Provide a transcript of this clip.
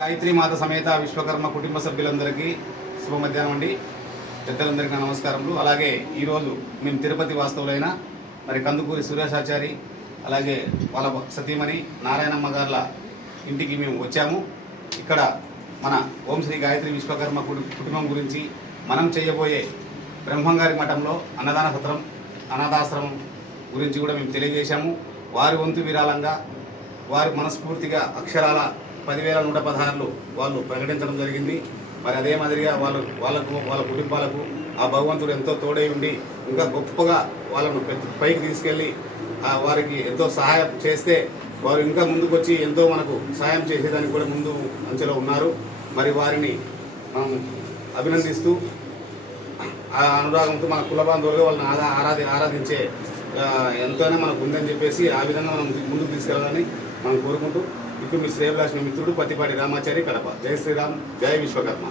గాయత్రి మాత సమేత విశ్వకర్మ కుటుంబ సభ్యులందరికీ శుభ మధ్యాహ్నం అండి. పెద్దలందరికీ నమస్కారములు. అలాగే ఈరోజు మేము తిరుపతి వాస్తవులైన మరి కందుకూరి సురేషాచారి అలాగే వాళ్ళ సతీమణి నారాయణమ్మ గార్ల ఇంటికి మేము వచ్చాము. ఇక్కడ మన ఓం శ్రీ గాయత్రి విశ్వకర్మ కుటుంబం గురించి మనం చేయబోయే బ్రహ్మంగారి మఠంలో అన్నదాన సత్రం అనాథాశ్రమం గురించి కూడా మేము తెలియజేశాము. వారి వంతు విరాళంగా వారి మనస్ఫూర్తిగా అక్షరాల 10,116 వాళ్ళు ప్రకటించడం జరిగింది. మరి అదే మాదిరిగా వాళ్ళ కుటుంబాలకు ఆ భగవంతుడు ఎంతో తోడై ఉండి ఇంకా గొప్పగా వాళ్ళను పైకి తీసుకెళ్ళి వారికి ఎంతో సహాయం చేస్తే వారు ఇంకా ముందుకు వచ్చి ఎంతో మనకు సహాయం చేసేదానికి కూడా ముందు అంచెలో ఉన్నారు. మరి వారిని మనం అభినందిస్తూ ఆ అనురాగంతో మన కుల బాంధవులుగా వాళ్ళని ఆరాధించే ఎంతైనా మనకు ఉందని చెప్పేసి ఆ విధంగా మనం ముందుకు తీసుకెళ్ళాలని మనం కోరుకుంటూ ఇప్పుడు మీ శ్రేయభిలాష మిత్రుడు పత్తిపాటి రామాచారి, కడప. జై శ్రీరామ్, జై విశ్వకర్మ.